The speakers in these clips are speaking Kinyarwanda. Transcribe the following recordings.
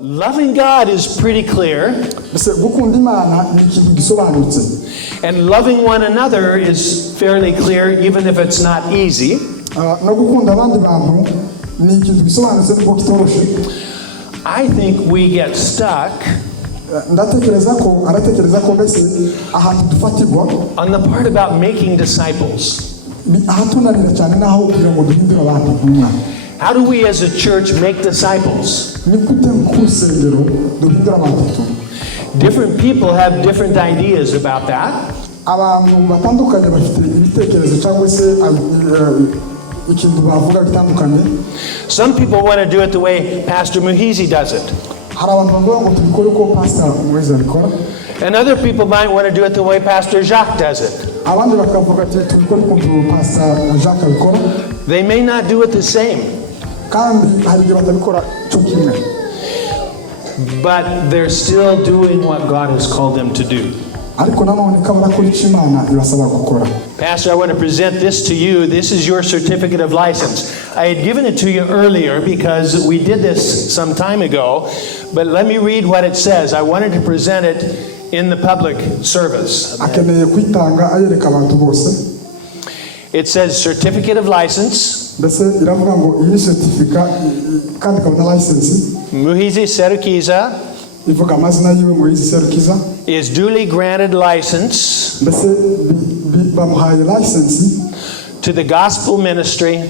Loving God is pretty clear. And loving one another is fairly clear, even if it's not easy. I think we get stuck on the part about making disciples. How do we as a church make disciples? Different people have different ideas about that. Some people want to do it the way Pastor Muhizi does it. And other people might want to do it the way Pastor Jacques does it. They may not do it the same. But they're still doing what God has called them to do. Pastor, I want to present this to you. This is your certificate of license. I had given it to you earlier because we did this some time ago, but let me read what it says. I wanted to present it in the public service. It says certificate of license. Muhizi Serukiza is duly granted license to the gospel ministry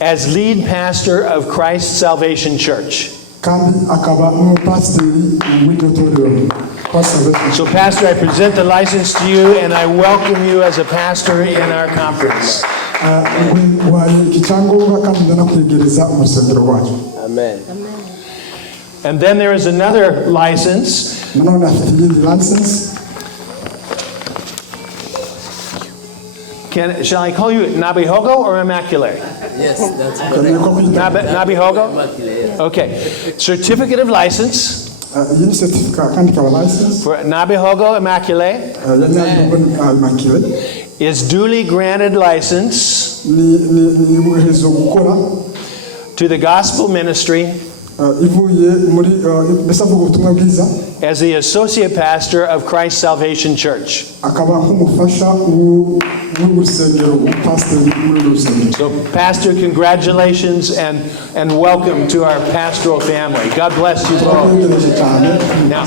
as lead pastor of Christ Salvation Church. So, Pastor, I present the license to you, and I welcome you as a pastor in our conference. Amen. And then there is another license. Shall I call you Nabihogo or Immaculate? Yes, that's correct. Nabihogo? Okay. Certificate of license. For Nabihogo Immaculate is duly granted license to the gospel ministry as the associate pastor of Christ Salvation Church. So, Pastor, congratulations and welcome to our pastoral family. God bless you both. Now,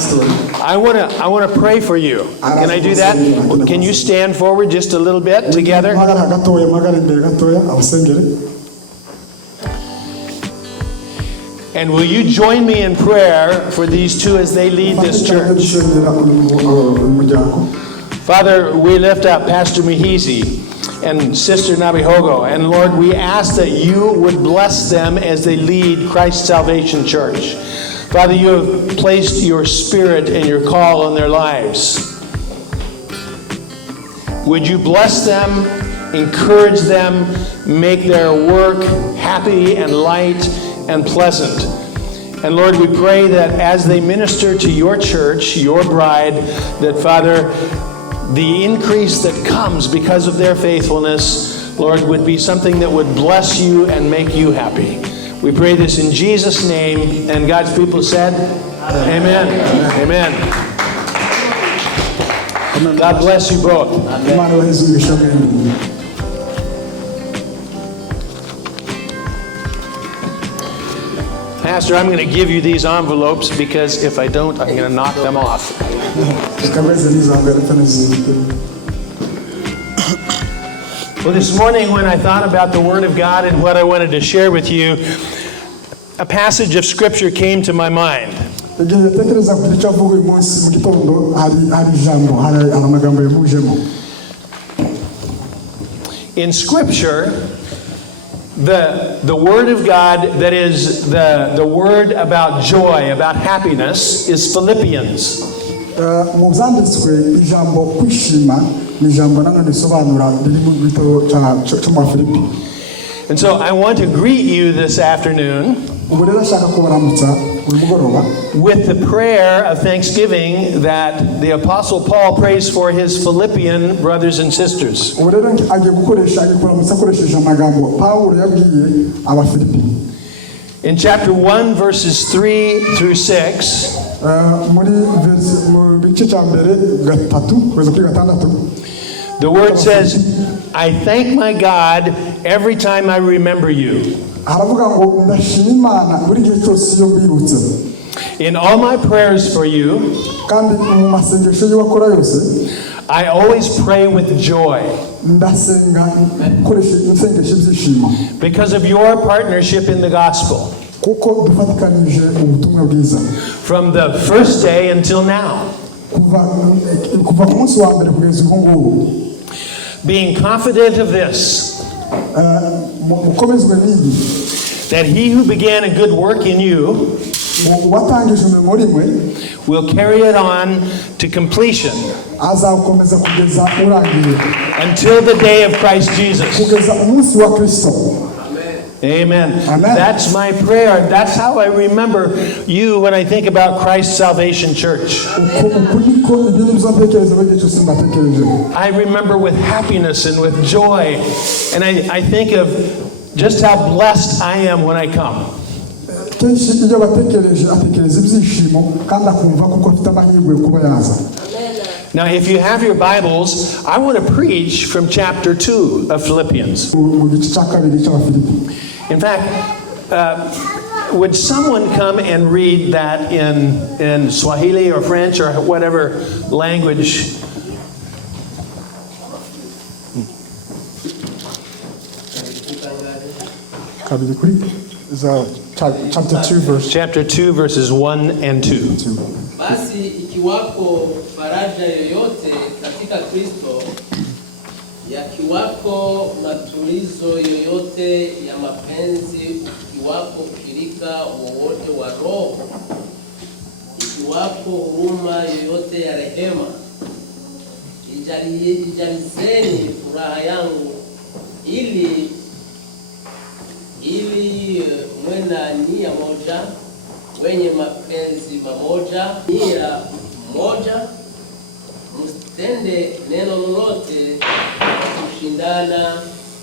I want to pray for you. Can I do that? Can you stand forward just a little bit together? And will you join me in prayer for these two as they lead this church? Father, we lift up Pastor Muhizi and Sister Nabihogo. And Lord, we ask that you would bless them as they lead Christ Salvation Church. Father, you have placed your spirit and your call on their lives. Would you bless them, encourage them, make their work happy and light and pleasant. And Lord, we pray that as they minister to your church, your bride, that Father, the increase that comes because of their faithfulness, Lord, would be something that would bless you and make you happy. We pray this in Jesus' name, and God's people said, Amen. Amen. God bless you both. Amen. Pastor, I'm going to give you these envelopes because if I don't, I'm going to knock them off. Well, this morning when I thought about the Word of God and what I wanted to share with you, a passage of Scripture came to my mind. In Scripture, the Word of God that is the Word about joy, about happiness, is Philippians. And so I want to greet you this afternoon with the prayer of thanksgiving that the Apostle Paul prays for his Philippian brothers and sisters. In chapter 1, verses 3 through 6, the word says, I thank my God every time I remember you. In all my prayers for you, I always pray with joy because of your partnership in the gospel from the first day until now. Being confident of this, that he who began a good work in you will carry it on to completion until the day of Christ Jesus. Amen. Amen. That's my prayer. That's how I remember you when I think about Christ's Salvation Church. I remember with happiness and with joy, and I think of just how blessed I am when I come. Now, if you have your Bibles, I want to preach from chapter 2 of Philippians. In fact, would someone come and read that in Swahili or French or whatever language? Chapter 2, verses 1 and 2. Basi ikiwako faraja yoyote katika Kristo, yakiwako matulizo yoyote ya mapenzi, ikiwako ushirika wowote wa Roho, ikiwako huruma yoyote ya rehema, ijalizeni furaha yangu ili mwena nia moja, wenye mapenzi mamoja, nia moja, msitende neno lolote kushindana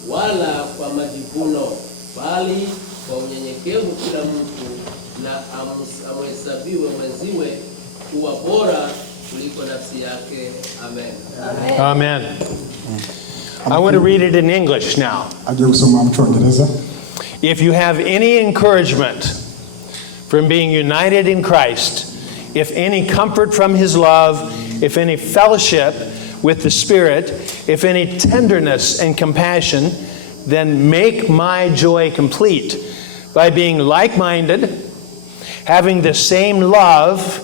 wala kwa majivuno, bali kwa unyenyekevu kila mtu na amhesabiwe mwenziwe kuwa bora kuliko nafsi yake. Amen. Amen. I want to read it in English now. If you have any encouragement from being united in Christ, if any comfort from his love, if any fellowship with the Spirit, if any tenderness and compassion, then make my joy complete by being like-minded, having the same love,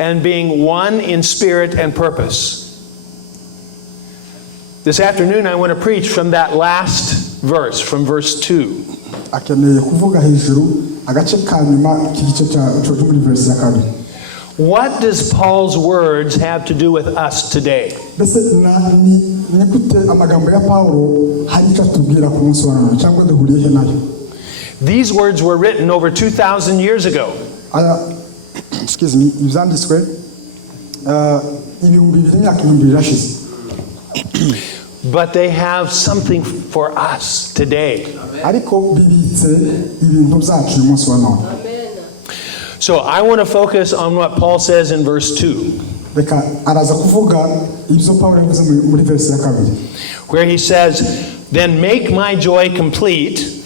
and being one in spirit and purpose. This afternoon I want to preach from that last verse, from verse 2. What does Paul's words have to do with us today? These words were written over 2,000 years ago. But they have something for us today. So I want to focus on what Paul says in verse 2. Where he says, then make my joy complete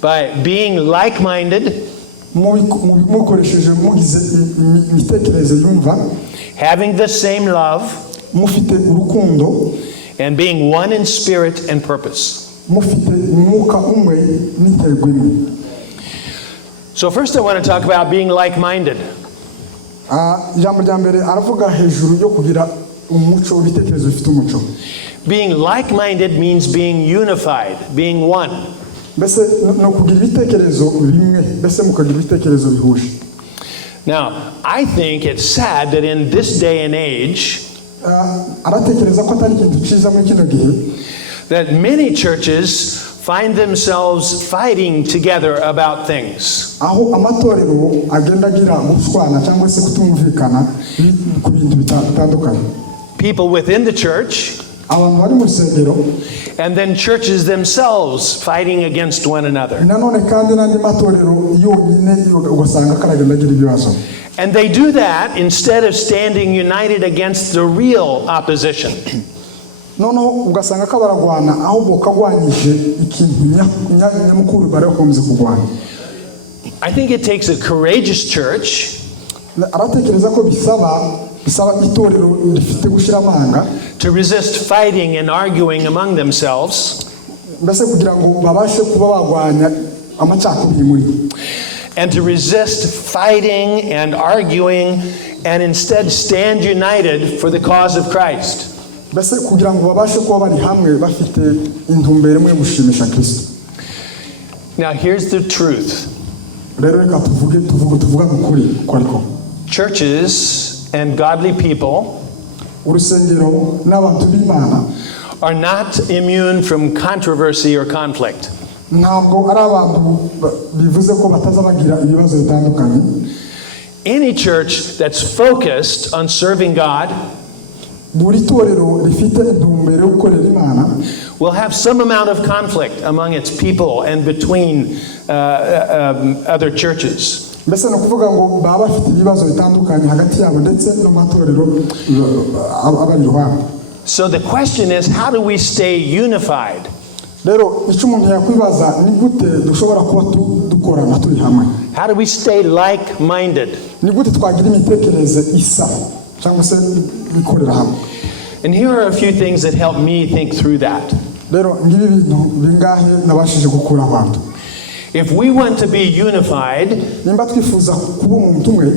by being like-minded, having the same love, and being one in spirit and purpose. So first I want to talk about being like-minded. Being like-minded means being unified, being one. Now, I think it's sad that in this day and age, that many churches find themselves fighting together about things. People within the church abantu bari mu rusengero and then churches themselves fighting against one another. nanone kandi n'andi matorero yonyine ugasanga karagenda agira ibibazo. And they do that instead of standing united against the real opposition. noneho ugasanga ko baragwana ahubwo kagwanyije ikintu nyamukuru bari bakomeze kugwana. I think it takes a courageous church aratekereza ko bisaba itorero rifite gushira amanga to resist fighting and arguing among themselves, mbese kugira ngo babashe kuba bagwanya amacakubiri muri, and to resist fighting and arguing and instead stand united for the cause of Christ. mbese kugira ngo babashe kuba bari hamwe bafite intumbero imwe gushimisha Kristo. Now here's the truth. rero reka tuvuga ukuri ko ariko Churches and godly people urusengero n'abantu b'Imana are not immune from controversy or conflict. ntabwo ari abantu bivuze ko bataza bagira ibibazo bitandukanye. Any church that's focused on serving God buri torero rifite intumbero yo gukorera Imana will have some amount of conflict among its people and between other churches. mbese ni ukuvuga ngo baba bafite ibibazo bitandukanye hagati yabo ndetse no matorero abari iruhande. So the question is, how do we stay unified? rero icyo umuntu yakwibaza ni gute dushobora kuba dukorana turi hamwe, How do we stay like-minded? ni gute twagira imitekerereze isa cyangwa se bikorera hamwe. And here are a few things that help me think through that. rero ngibi bintu bingahe nabashije gukura abantu. If we want to be unified, nimba twifuza kuba umuntu umwe,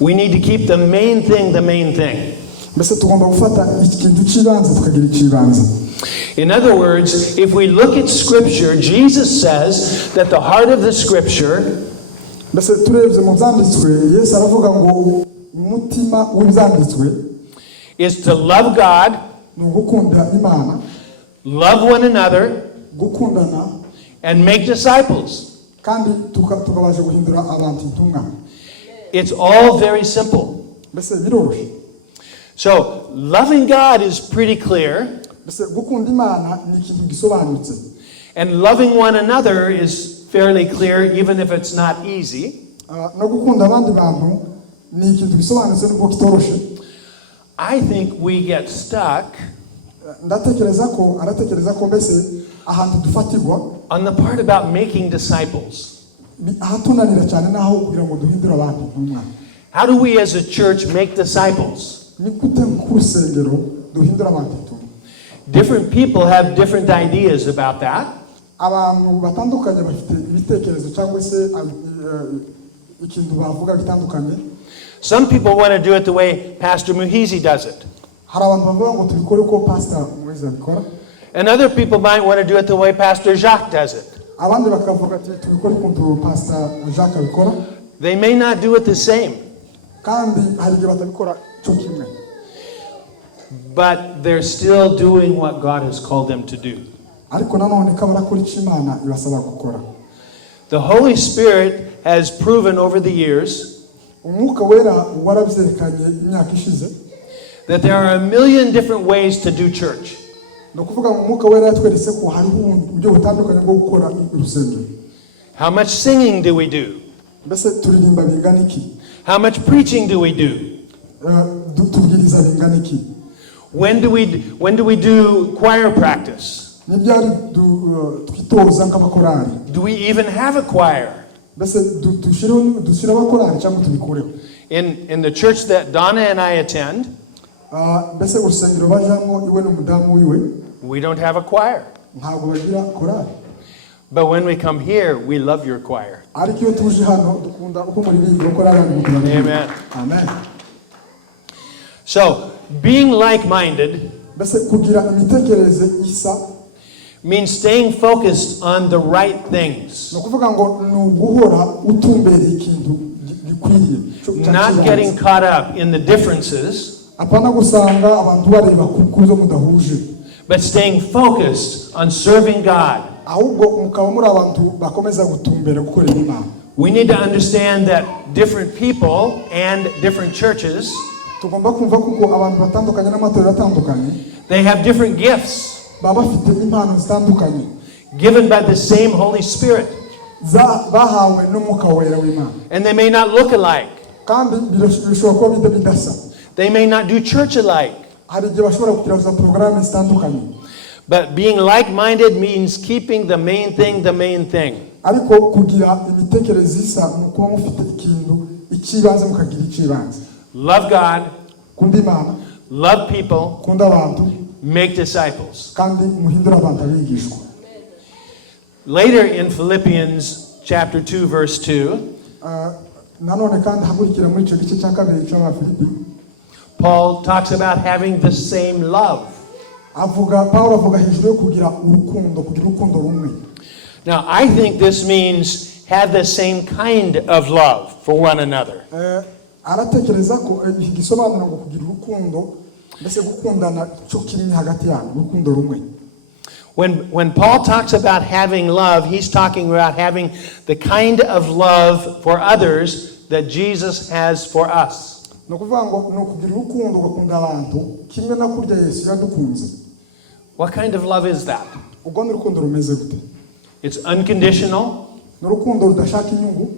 we need to keep the main thing the main thing. mbese tugomba gufata ikintu cy'ibanze tukagira icy'ibanze. In other words, if we look at Scripture, Jesus says that the heart of the Scripture mbese turebye mu byanditswe Yesu aravuga ngo umutima w'ibyanditswe is to love God, ni ugukunda Imana, love one another, gukundana, and make disciples. kandi tukabasha guhindura abantu intumwa. It's all very simple. mbese biroroshye. So, loving God is pretty clear, mbese gukunda Imana ni ikintu gisobanutse, and loving one another is fairly clear, even if it's not easy. no gukunda abandi bantu ni ikintu gisobanutse nubwo kitoroshye. I think we get stuck aratekereza ko mbese ahantu dufatirwa on the part about making disciples. ahatunanira cyane naho kugira ngo duhindure abantu intumwa. How do we as a church make disciples? ni gute ku rusengero duhindura abantu intumwa. Different people have different ideas about that. abantu batandukanye bafite ibitekerezo cyangwa se ikintu bavuga gitandukanye. Some people want to do it the way Pastor Muhizi does it. hari abantu bavuga ngo tubikore uko Pastor Muhizi abikora. And other people might want to do it the way Pastor Jacques does it. abandi bakavuga ati tubikore ukuntu Pastor Jacques abikora. They may not do it the same, kandi hari igihe batabikora cyo kimwe. but they're still doing what God has called them to do. ariko nanone ko barakora icyo Imana ibasaba gukora. The Holy Spirit has proven over the years umwuka wera warabyerekanye imyaka ishize that there are a million different ways to do church. no kuvuga ngo umwuka wera yatweretse ko hari uburyo butandukanye bwo gukora urusengero. How much singing do we do? mbese turirimba bingana iki? How much preaching do we do? tubwiriza bingana iki? When do we do choir practice? ni byari twitoza nk'abakorari. Do we even have a choir? mbese dushyira abakorari cyangwa tubikureho. In the church that Donna and I attend, mbese urusengero bajamo iwe n'umudamu wiwe we don't have a choir. ntabwo bagira korari. But when we come here, we love your choir. ariko iyo tuje hano dukunda uko muririmba korari. Amen. Amen. So, being like-minded mbese kugira imitekerereze isa means staying focused on the right things, no kuvuga ngo ni uguhora utumbera ikintu gikwiriye, not getting caught up in the differences, apana gusanga abantu bareba kuzo mudahuje, but staying focused on serving God. ahubwo mukaba muri abantu bakomeza gutumbera gukorera Imana. We need to understand that different people and different churches, tugomba kumva kuko abantu batandukanye n'amatorero atandukanye, They have different gifts baba bafite impano zitandukanye given by the same Holy Spirit. bahawe n'umwuka wera w'Imana And they may not look alike. kandi bishobora kuba bidasa. They may not do church alike. hari igihe bashobora kugira za porogaramu zitandukanye. But being like-minded means keeping the main thing the main thing. ariko kugira imitekerereze isa ni ukuba mufite ikintu ikibanze mukagira ikibanze. Love God, kunda Imana, love people, kunda abantu, make disciples. kandi muhindura abantu abigishwa. Later in Philippians chapter 2 verse 2, nanone kandi hagurikira muri icyo gice cya kabiri cy'Abafilipi, Paul talks about having the same love. Pawulo avuga hejuru yo kugira urukundo rumwe. Now, I think this means have the same kind of love for one another. Aratekereza ko igisobanura ngo kugira urukundo mbese gukundana cyo kimwe hagati yanyu, urukundo rumwe. When Paul talks about having love, he's talking about having the kind of love for others that Jesus has for us. No kuvuga ngo no kugira urukundo gukunda abantu kimwe na kurya Yesu yadukunze. What kind of love is that? Ubwo ni urukundo rumeze gute? It's unconditional. Ni urukundo rudashaka inyungu.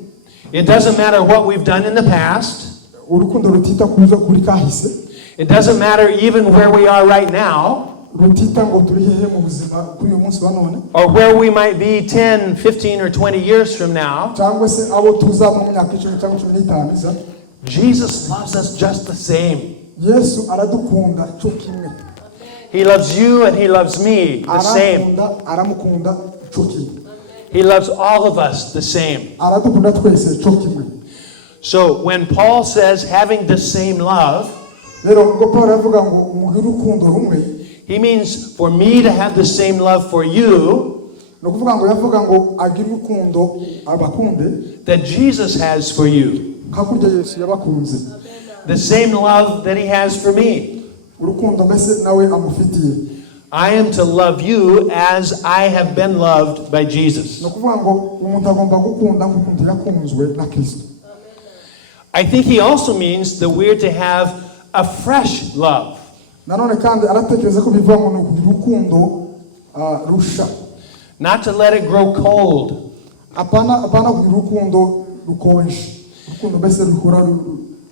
It doesn't matter what we've done in the past. Urukundo rutita kuza kuri kahise. It doesn't matter even where we are right now. Rutita ngo turi hehe mu buzima kuri uyu munsi wa none. Or where we might be 10, 15 or 20 years from now. Cyangwa se abo tuzaba mu myaka 10 cyangwa 15 iza. Jesus loves us just the same. Yesu aradukunda cyo kimwe. He loves you and he loves me the same. Aramukunda cyo kimwe. He loves all of us the same. Aradukunda twese cyo kimwe. So when Paul says having the same love, rero ngo Paul avuga ngo mugira urukundo rumwe, he means for me to have the same love for you no kuvuga ngo yavuga ngo agira urukundo abakunde that Jesus has for you. hakurya Yesu yabakunze. The same love that he has for me. Urukundo mbese nawe amufitiye. I am to love you as I have been loved by Jesus. No kuvuga ngo umuntu agomba gukunda nk'ukuntu yakunzwe na Kristo. I think he also means that we're to have a fresh love. Nanone kandi aratekereza ko bivuga ngo no kugira urukundo rusha. Not to let it grow cold. Apana kugira urukundo rukonje. Urukundo mbese rukora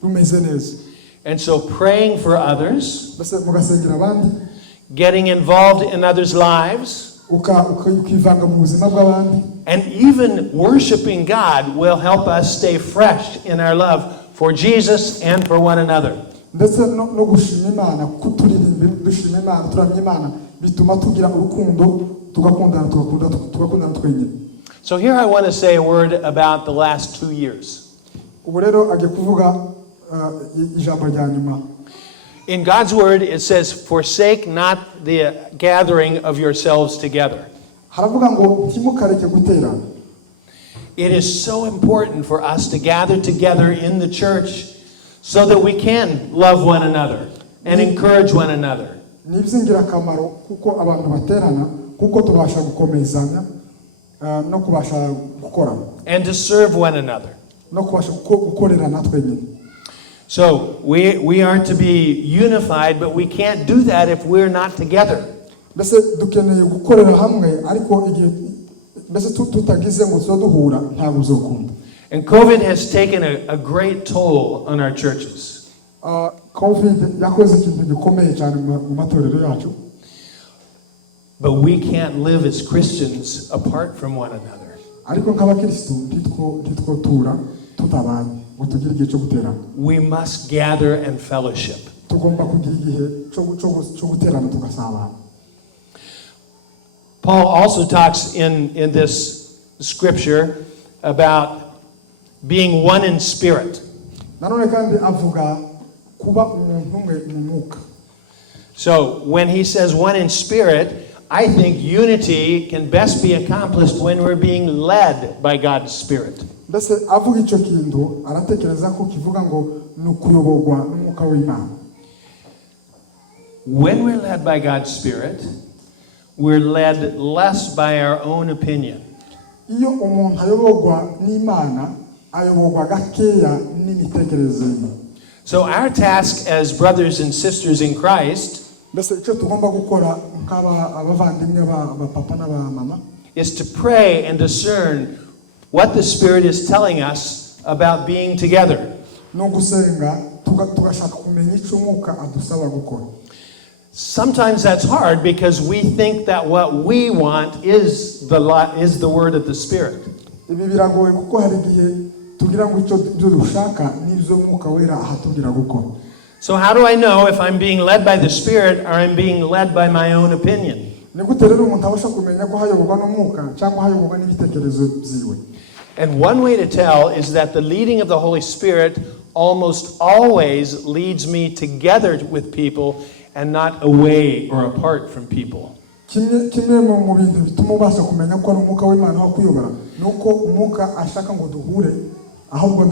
rumeze neza. And so praying for others, mbese mugasengera abandi, getting involved in others' lives, ukivanga mu buzima bw'abandi, and even worshiping God will help us stay fresh in our love for Jesus and for one another. ndetse no gushima Imana kuturirimba dushima Imana turamya Imana bituma tugira urukundo tugakundana twenyine. So here I want to say a word about the last 2 years. Ubu rero agiye kuvuga ijambo rya nyuma. In God's word it says, forsake not the gathering of yourselves together. Haravuga ngo ntimukareke guterana. It is so important for us to gather together in the church so that we can love one another and encourage one another. Ni iby'ingirakamaro kuko abantu baterana kuko tubasha gukomezanya no kubasha gukora. And to serve one another. No kubasha gukorerana twenyine. So we are to be unified, but we can't do that if we're not together. Mbese dukeneye gukorera hamwe ariko igihe mbese tutagize ngo duhura ntabwo uzokunda. And COVID has taken a great toll on our churches. COVID yakoze ikintu gikomeye cyane mu matorero yacu. But we can't live as Christians apart from one another. Ariko nk'abakristo ntitwotura tutabanye ngo tugire igihe cyo guterana. We must gather and fellowship. Tugomba kugira igihe cyo guterana tugasabana. Paul also talks in this scripture about being one in spirit. Nanone kandi avuga kuba umuntu umwe mu mwuka. So when he says one in spirit, I think unity can best be accomplished when we're being led by God's Spirit. Mbese avuga icyo kintu aratekereza ko kivuga ngo ni ukuyoborwa n'umwuka w'Imana. When we're led by God's Spirit, we're led less by our own opinion. Iyo umuntu ayoborwa n'Imana ayoborwa gakeya n'imitekerereze ye. So our task as brothers and sisters in Christ mbese icyo tugomba gukora nk'abavandimwe b'abapapa n'abamama is to pray and discern what the Spirit is telling us about being together. no gusenga tugashaka kumenya icyo umwuka adusaba gukora. Sometimes that's hard because we think that what we want is the word of the Spirit. Ibi biragoye kuko hari igihe tugira ngo icyo dushaka n'ibyo umwuka wera ahatubwira gukora. So how do I know if I'm being led by the Spirit or I'm being led by my own opinion? Ni gute rero umuntu abasha kumenya ko hayoborwa n'umwuka cyangwa hayoborwa n'ibitekerezo byiwe? And one way to tell is that the leading of the Holy Spirit almost always leads me together with people and not away or apart from people. kimwe mu bintu bituma ubasha kumenya ko ari umwuka w'Imana wo kuyobora nuko umwuka ashaka ngo duhure ahubwo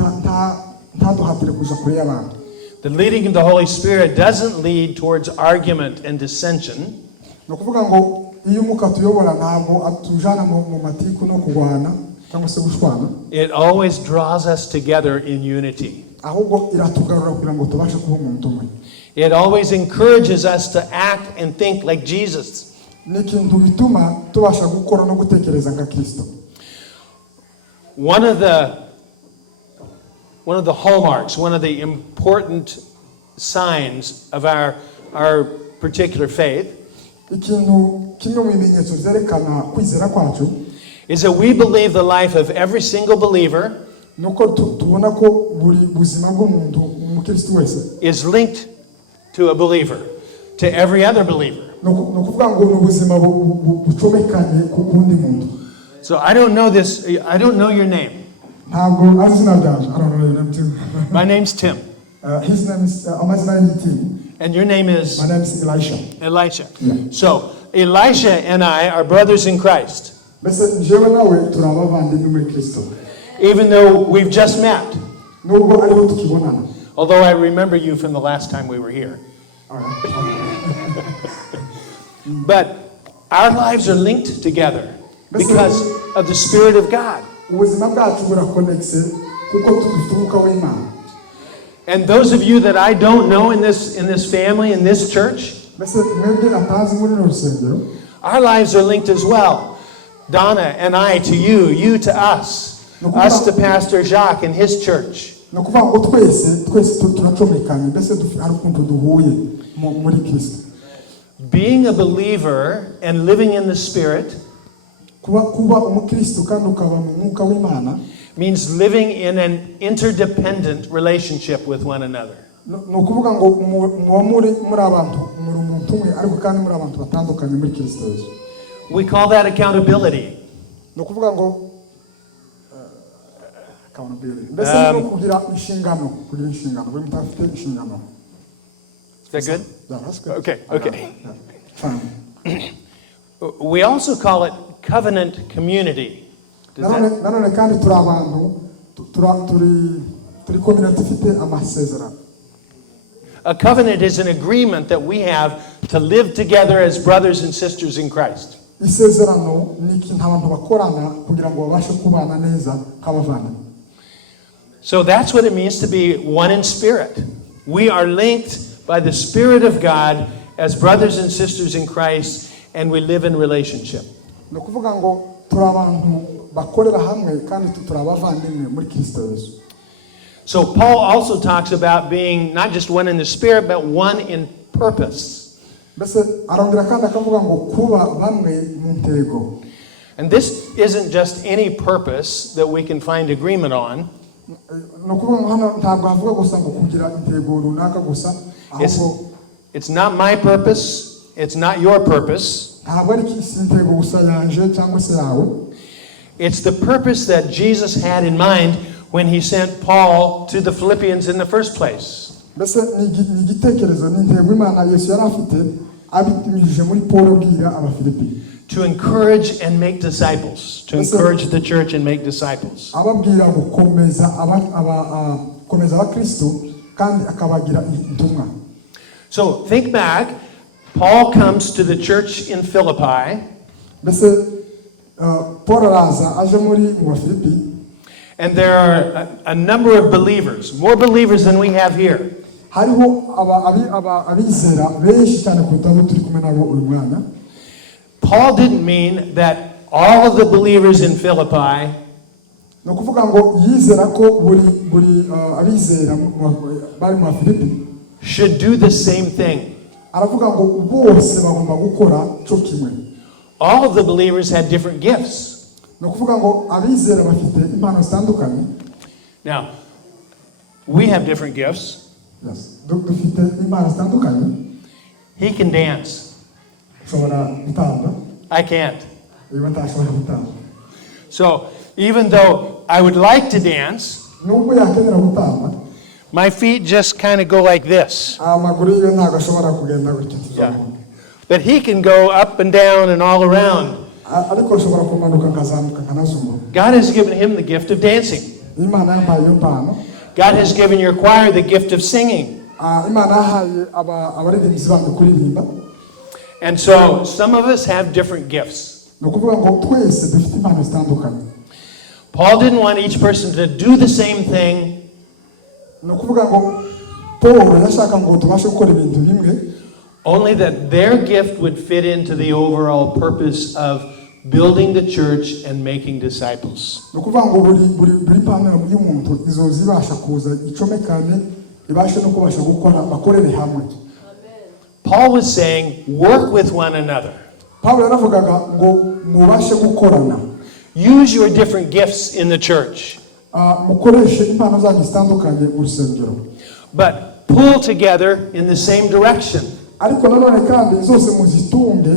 ntaduhatire kuja kure y'abantu. The leading of the Holy Spirit doesn't lead towards argument and dissension. No kuvuga ngo iyo umwuka tuyobora ntabwo atujana mu matiku no kurwana cyangwa se gushwana. It always draws us together in unity. Ahubwo iratugarura kugira ngo tubashe kuba umuntu umwe. It always encourages us to act and think like Jesus. Ni ikintu bituma tubasha gukora no gutekereza nka Kristo. One of the hallmarks, one of the important signs of our particular faith Ikintu kimwe mu bimenyetso byerekana kwizera kwacu is that we believe the life of every single believer nuko tubona ko buri buzima bw'umuntu umukristo wese is linked to a believer, to every other believer. no kuvuga ngo ubuzima bucomekanye ku kundi muntu. So I don't know your name. Ntabwo azina byanjye. I don't know your name too. My name's Tim. His name is amazina ye Tim. And your name is? My name is Elisha. Elisha. Yeah. So Elisha and I are brothers in Christ. Mbese njyewe nawe turabavandimwe muri Kristo. Even though we've just met. Nubwo ariho tukibonana. Although I remember you from the last time we were here. All right. But our lives are linked together because of the Spirit of God. Ubuzima bwacu burakonekse kuko dufite umwuka w'Imana. And those of you that I don't know in this family, in this church, Mbese mwebwe atazi muri rusengero our lives are linked as well. Donna and I to you, you to us, us to Pastor Jacques and his church. no kuvuga ngo twese turacomekanye mbese hari ukuntu duhuye muri Kristo. Being a believer and living in the Spirit kuba umukristo kandi ukaba mu mwuka w'Imana means living in an interdependent relationship with one another. no kuvuga ngo muri abantu muri umuntu umwe ariko kandi muri abantu batandukanye muri Kristo Yesu. We call that accountability. No kuvuga ngo accountability. Mbese no kugira inshingano buri mutafite inshingano. Is that good? Yeah, that's good. Okay. Yeah. Fine. We also call it covenant community. Nanone kandi turi abantu turi community ifite amasezerano. A covenant is an agreement that we have to live together as brothers and sisters in Christ. Isezerano ni ikintu abantu bakorana kugira ngo babashe kubana neza nk'abavandimwe. So that's what it means to be one in spirit. We are linked by the Spirit of God as brothers and sisters in Christ, and we live in relationship. No kuvuga ngo turi abantu bakorera hamwe kandi turi abavandimwe muri Kristo Yesu. So Paul also talks about being not just one in the Spirit, but one in purpose. Mbese arongera kandi akavuga ngo kuba bamwe mu ntego. And this isn't just any purpose that we can find agreement on. No kuvuga ngo hano ntabwo havuga gusa ngo kugira intego runaka gusa ahubwo it's not my purpose, it's not your purpose. ntabwo ari intego gusa yanje cyangwa se yawe. It's the purpose that Jesus had in mind when he sent Paul to the Philippians in the first place. Mbese ni igitekerezo ni intego Imana Yesu yari afite abitumije muri Paulo bwira Abafilipi. To encourage and make disciples. To encourage the church and make disciples. Ababwira gukomeza abakristo kandi akabagira intumwa. So think back. Paul comes to the church in Philippi. Mbese Paul araza aje muri Abafilipi. And there are a number of believers, more believers than we have here. hariho abizera benshi cyane kuruta abo turi kumwe nabo uyu mwanya. Paul didn't mean that all of the believers in Philippi no kuvuga ngo yizera ko buri abizera bari mu Filipi should do the same thing. aravuga ngo bose bagomba gukora cyo kimwe. All of the believers had different gifts. no kuvuga ngo abizera bafite impano zitandukanye. Now, we have different gifts. Yes, dufite impano zitandukanye. He can dance. ushobora gutamba. I can't. Iwe ntashobora gutamba. So, even though I would like to dance, nubwo yakenera gutamba, my feet just kind of go like this. amaguru yiwe ntabwo ashobora kugenda gutya. Yeah. But he can go up and down and all around. ariko ashobora kumanuka akazamuka akanazunguruka. God has given him the gift of dancing. Imana yampaye iyo mpano. God has given your choir the gift of singing. Imana yahaye abaririmbyi bandi kuririmba. And so, some of us have different gifts. no kuvuga ngo twese dufite impano zitandukanye. Paul didn't want each person to do the same thing. no kuvuga ngo Paul yashaka ngo tubashe gukora ibintu bimwe. Only that their gift would fit into the overall purpose of building the church and making disciples. no kuvuga ngo buri mpano y'umuntu izo zibasha kuza icomekane ibashe no kubasha gukora bakorere hamwe. Paul was saying, work with one another. Paulo yaravugaga ngo mubashe gukorana. Use your different gifts in the church. mukoreshe impano zanyu zitandukanye mu rusengero. But pull together in the same direction. ariko nanone kandi zose muzitunge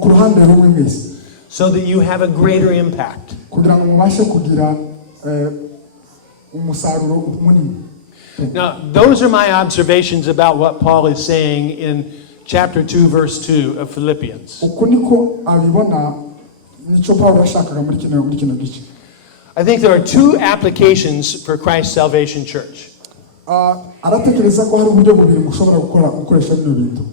ku ruhande rumwe mwese. So that you have a greater impact. kugira ngo mubashe kugira umusaruro munini. Now, those are my observations about what Paul is saying in chapter 2, verse 2 of Philippians. uko niko abibona nico Paulo yashakaga muri kino gice. I think there are two applications for Christ's Salvation Church. aratekereza ko hari uburyo bubiri mushobora gukoresha bino bintu.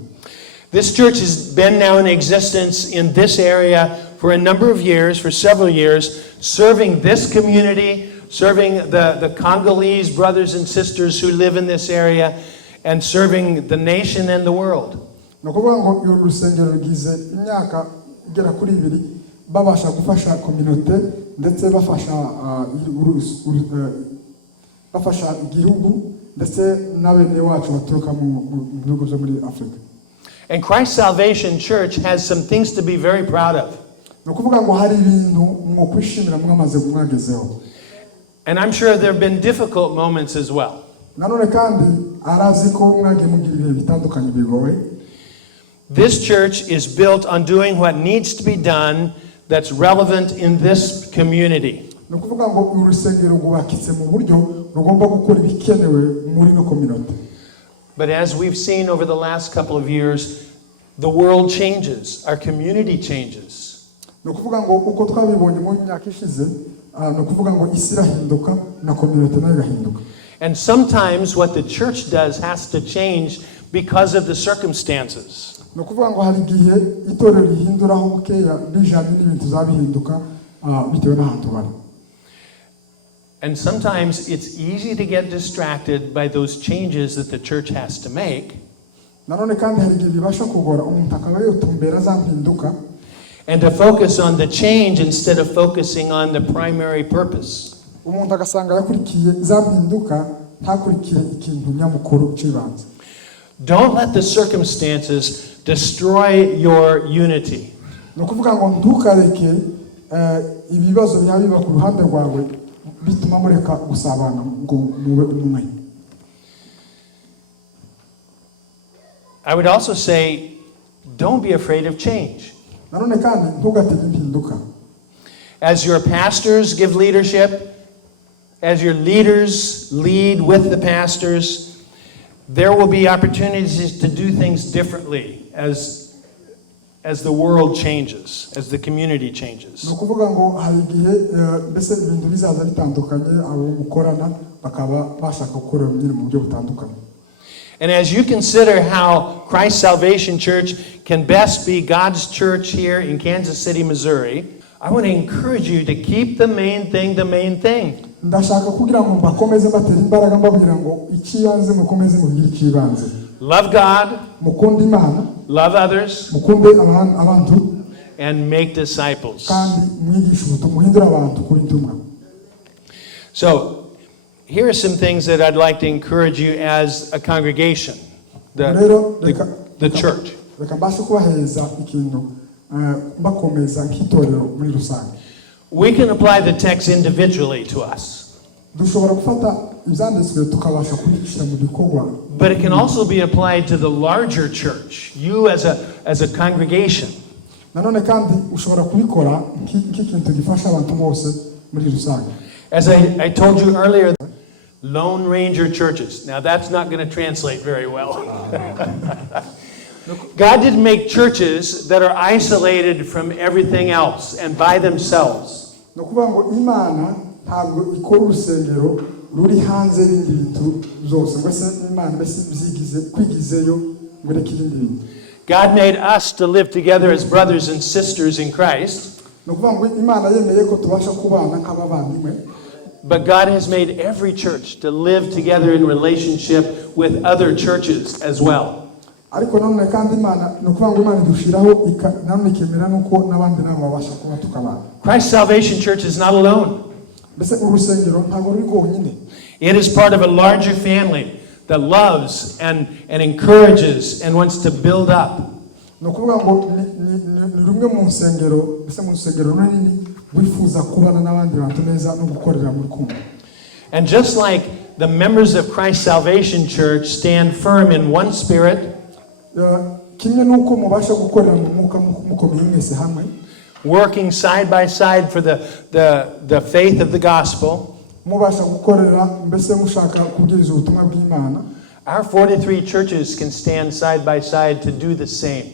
This church has been now in existence in this area for a number of years, for several years, serving this community, serving the Congolese brothers and sisters who live in this area, and serving the nation and the world. no kuvuga ngo uru rusengero rugize imyaka igera kuri 2 babasha gufasha community ndetse bafasha igihugu ndetse n'abene wacu baturuka mu bihugu byo muri Africa. And Christ's Salvation Church has some things to be very proud of. no kuvuga ngo hari ibintu mwo kwishimira mwamaze kumwagezeho. And I'm sure there have been difficult moments as well. nanone kandi arazi ko mwagiye mugira ibihe bitandukanye bigoye. This church is built on doing what needs to be done that's relevant in this community. no kuvuga ngo uru rusengero rwubakitse mu buryo rugomba gukora ibikenewe muri no community. But as we've seen over the last couple of years, the world changes, our community changes. no kuvuga ngo uko twabibonye mu myaka ishize no kuvuga ngo isi irahinduka na community nayo irahinduka. And sometimes what the church does has to change because of the circumstances. no kuvuga ngo hari igihe itorero rihinduraho bukeya bijanye n'ibintu zabihinduka bitewe n'ahantu bari. And sometimes it's easy to get distracted by those changes that the church has to make. nanone kandi hari igihe bibasha kugora umuntu akaba yotumbera za mpinduka and to focus on the change instead of focusing on the primary purpose. umuntu agasanga yakurikiye za mpinduka ntakurikire ikintu nyamukuru cy'ibanze. Don't let the circumstances destroy your unity. no kuvuga ngo ntukareke ibibazo biba ku ruhande rwawe bituma mureka gusabana ngo mube umwe. I would also say, don't be afraid of change. nanone kandi ntugatinye impinduka. As your pastors give leadership, as your leaders lead with the pastors, there will be opportunities to do things differently as the world changes, as the community changes. no kuvuga ngo hari igihe mbese ibintu bizaza bitandukanye abo mukorana bakaba bashaka gukora mu buryo butandukanye. And as you consider how Christ's Salvation Church can best be God's church here in Kansas City, Missouri, I want to encourage you to keep the main thing the main thing. ndashaka kugira ngo bakomeze batera imbaraga mbabwira ngo ikibanze mukomeze mubwire ikibanze. Love God, Mukunde Imana, love others, mukunde abantu, and make disciples. kandi mwigishe ubutumwa, muhindure abantu kuri ntumwa. So, here are some things that I'd like to encourage you as a congregation, the church. Reka mbashe kubaheza ikintu bakomeza nk'itorero muri rusange. We can apply the text individually to us, Dushobora gufata ibyanditswe tukabasha kubishyira mu bikorwa. but it can also be applied to the larger church, you as a congregation. Nanone kandi ushobora kubikora nk'ikintu gifasha abantu bose muri rusange. As I told you earlier, Lone Ranger churches. Now that's not going to translate very well. God didn't make churches that are isolated from everything else and by themselves. No kuvuga ngo Imana ntabwo ikora urusengero ruri hanze y'ibindi bintu byose. Mbese Imana mbese byigize kwigizeyo ngo reka ibindi bintu. God made us to live together as brothers and sisters in Christ. No kuvuga ngo Imana yemeye ko tubasha kubana nk'abavandimwe. But God has made every church to live together in relationship with other churches as well. Ariko nanone kandi Imana no kuvuga ngo Imana idushiraho nanone ikemera nuko n'abandi nabo babasha kuba tukabana. Christ Salvation Church is not alone. Mbese urusengero ntabwo ruri rwonyine. It is part of a larger family that loves and encourages and wants to build up. No kuvuga ngo ni rumwe mu nsengero, mbese mu nsengero runini wifuza kubana n'abandi bantu neza no gukorera mu rukundo. And just like the members of Christ Salvation Church stand firm in one spirit, kimwe nuko mubasha gukorera mu mwuka mukomeye mwese hamwe, working side by side for the faith of the gospel, mubasha gukorera mbese mushaka kubwiriza ubutumwa bw'Imana. our 43 churches can stand side by side to do the same.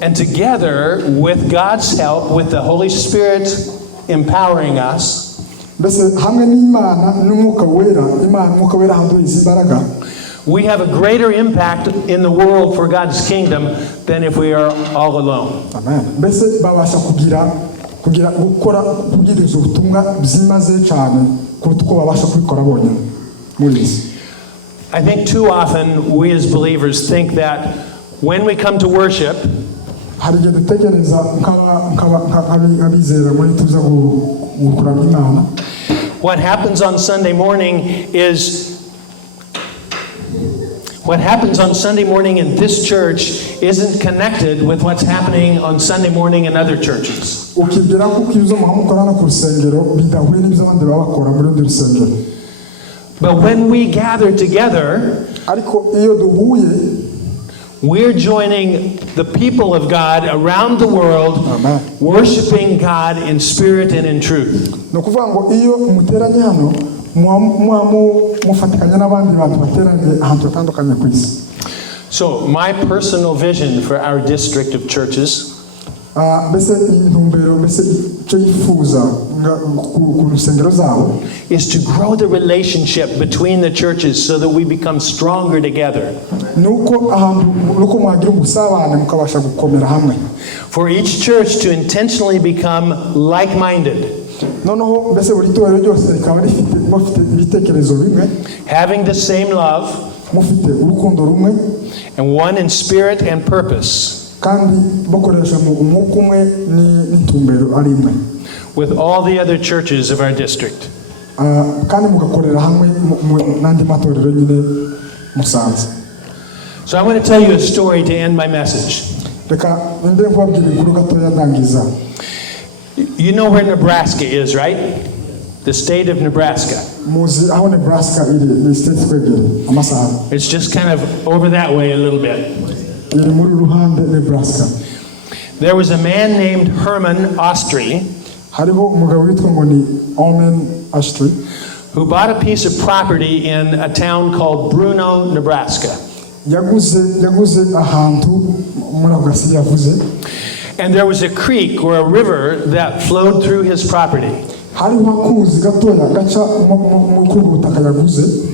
And together, with God's help, with the Holy Spirit empowering us, mbese hamwe n'Imana n'umwuka wera, Imana umwuka wera haduhiza imbaraga, we have a greater impact in the world for God's kingdom than if we are all alone. Amen. Mbese babasha gukora kubwiriza ubutumwa byimaze cyane kuruta uko babasha kubikora bonyine muri isi. I think too often we as believers think that when we come to worship, hari igihe dutekereza nk'abizera muri tuza gukuramya Imana. what happens on Sunday morning in this church isn't connected with what's happening on Sunday morning in other churches. Ukibwira ko ibyo mukorana ku rusengero bidahuye n'ibyo abandi baba bakora muri undi rusengero. But when we gather together, ariko iyo duhuye, we're joining the people of God around the world, Amen, worshiping God in spirit and in truth. no kuvuga ngo iyo muteranye hano mufatikanya n'abandi bantu bateranye ahantu hatandukanye ku isi. So my personal vision for our district of churches mbese intumbero mbese icyo yifuza ku rusengero zabo is to grow the relationship between the churches so that we become stronger together. nuko ahantu nuko mwagira ubusabane mukabasha gukomera hamwe. For each church to intentionally become like-minded, noneho mbese buri torero ryose rikaba bafite ibitekerezo bimwe, having the same love, mufite urukundo rumwe, and one in spirit and purpose, kandi bakoresha mu umwuka umwe n'intumbero ari imwe, with all the other churches of our district. kandi mugakorera hamwe n'andi matorero nyine musanze. So I want to tell you a story to end my message. Reka nde kubabwira inkuru gatoya ndangiza. You know where Nebraska is, right? The state of Nebraska. Muzi aho Nebraska iri, ni state kwegere amasaha. It's just kind of over that way a little bit. Iri muri ruhande Nebraska. There was a man named Herman Ostry Hariho umugabo witwa ngo ni Omen Astri, who bought a piece of property in a town called Bruno, Nebraska. yaguze ahantu muri ako gasi yavuze. And there was a creek or a river that flowed through his property. Hariho akuzi gatoya gaca mu butaka yaguze.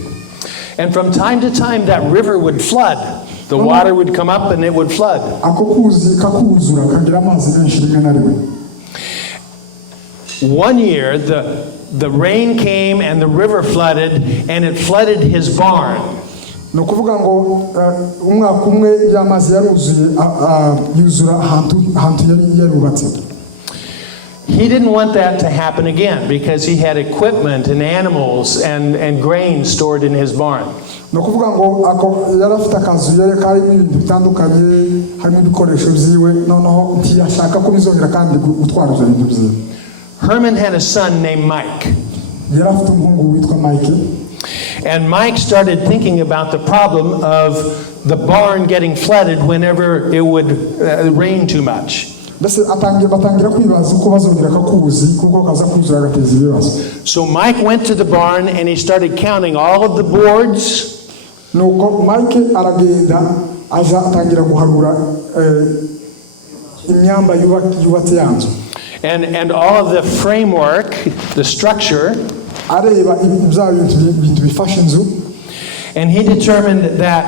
And from time to time that river would flood. The water would come up and it would flood. Ako kuzi kakuzura kagira amazi menshi rimwe na rimwe. One year, the the rain came and the river flooded, and it flooded his barn. ni ukuvuga ngo umwaka umwe y'amazi yaruzuye yuzura ahantu yari yarubatse. He didn't want that to happen again because he had equipment and animals and grain stored in his barn. No kuvuga ngo yari afite akazu yari karimo ibintu bitandukanye, harimo ibikoresho byiwe, noneho ntiyashaka ko bizongera kandi gutwara ibyo bintu byiwe. Herman had a son named Mike. Yari afite umuhungu witwa Mike. And Mike started thinking about the problem of the barn getting flooded whenever it would rain too much. batangira kwibaza uko bazongera kakuzi kuko kaza kuzura agateza ibibazo. So Mike went to the barn and he started counting all of the boards. Nuko Mike aragenda aza atangira guharura imyamba yubatse yanzu. And all of the framework, the structure. Areba ibya bintu bifashe inzu. And he determined that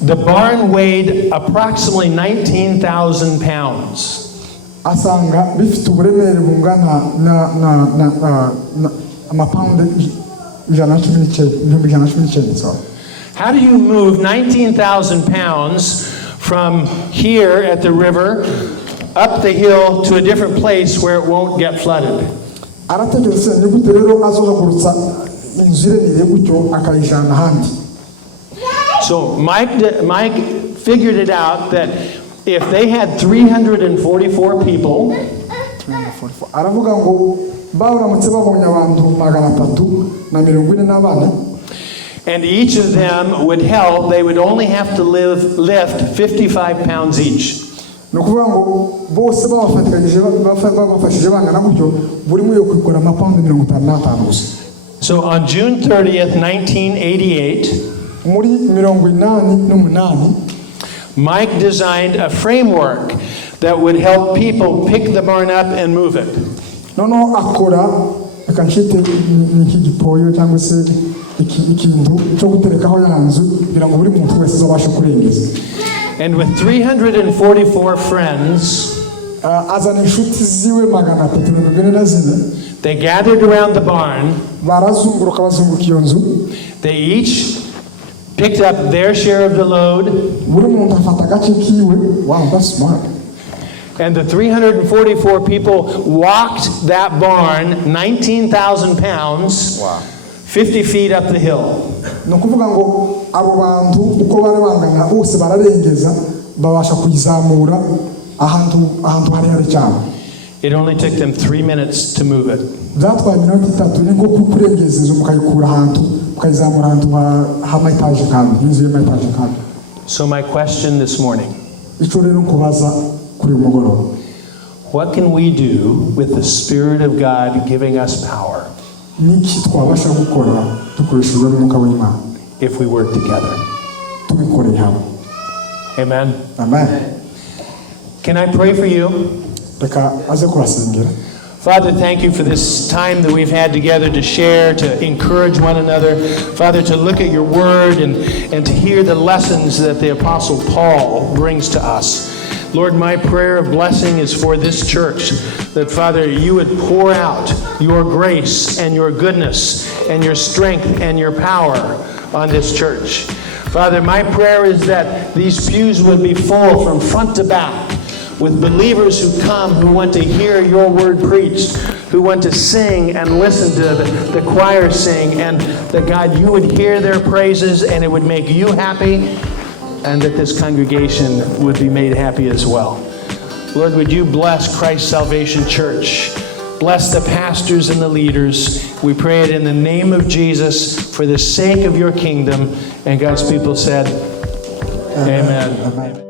the barn weighed approximately 19,000 pounds. Asanga bifite uburemere bungana na amapaundi 119. How do you move 19,000 pounds from here at the river up the hill to a different place where it won't get flooded? Aratekereza ni gute rero azohagurutsa inzu iremeye gutyo akayijana ahandi. So Mike figured it out that if they had 344 people, aravuga ngo baramutse babonye abantu 344 and each of them would help, they would only have to lift 55 pounds each. No kuvuga ngo bose babafashije bangana gutyo buri mwe yokwikora amapaundi 55 gusa. So on June 30th, 1988, muri 88 Mike designed a framework that would help people pick the barn up and move it. Nono akora akanshite niki gipoyo cyangwa se ikintu cyo guterekaho yanzu kugira ngo buri muntu wese azabashe kurengeza. And with 344 friends, azana inshuti ziwe 344 they gathered around the barn. Barazunguruka bazunguruka iyo nzu. They each picked up their share of the load. Buri muntu afata agace kiwe. Wow, that's smart. And the 344 people walked that barn 19,000 pounds, 50 feet up the hill. No kuvuga ngo abo bantu uko bari bangana bose bararengeza babasha kuyizamura ahantu hari cyane. It only took them 3 minutes to move it. Zatwaye iminota 3 niko kurengeza mukayikura ahantu mukayizamura ahantu h'amataje kandi inzu y'amataje kandi. So my question this morning, icyo rero kubaza kuri mugoroba, what can we do with the Spirit of God giving us power niki twabasha gukora dukoreshejwe n'umwuka w'Imana if we work together? Tubikoreye hamwe. Amen. Amen. Can I pray for you? Reka aze kurasengera. Father, thank you for this time that we've had together to share, to encourage one another. Father, to look at your word and to hear the lessons that the Apostle Paul brings to us. Lord, my prayer of blessing is for this church, that, Father, you would pour out your grace and your goodness and your strength and your power on this church. Father, my prayer is that these pews would be full from front to back with believers who come, who want to hear your word preached, who want to sing and listen to the choir sing, and that, God, you would hear their praises and it would make you happy, and that this congregation would be made happy as well. Lord, would you bless Christ Salvation Church? Bless the pastors and the leaders. We pray it in the name of Jesus for the sake of your kingdom. And God's people said, Amen. Amen.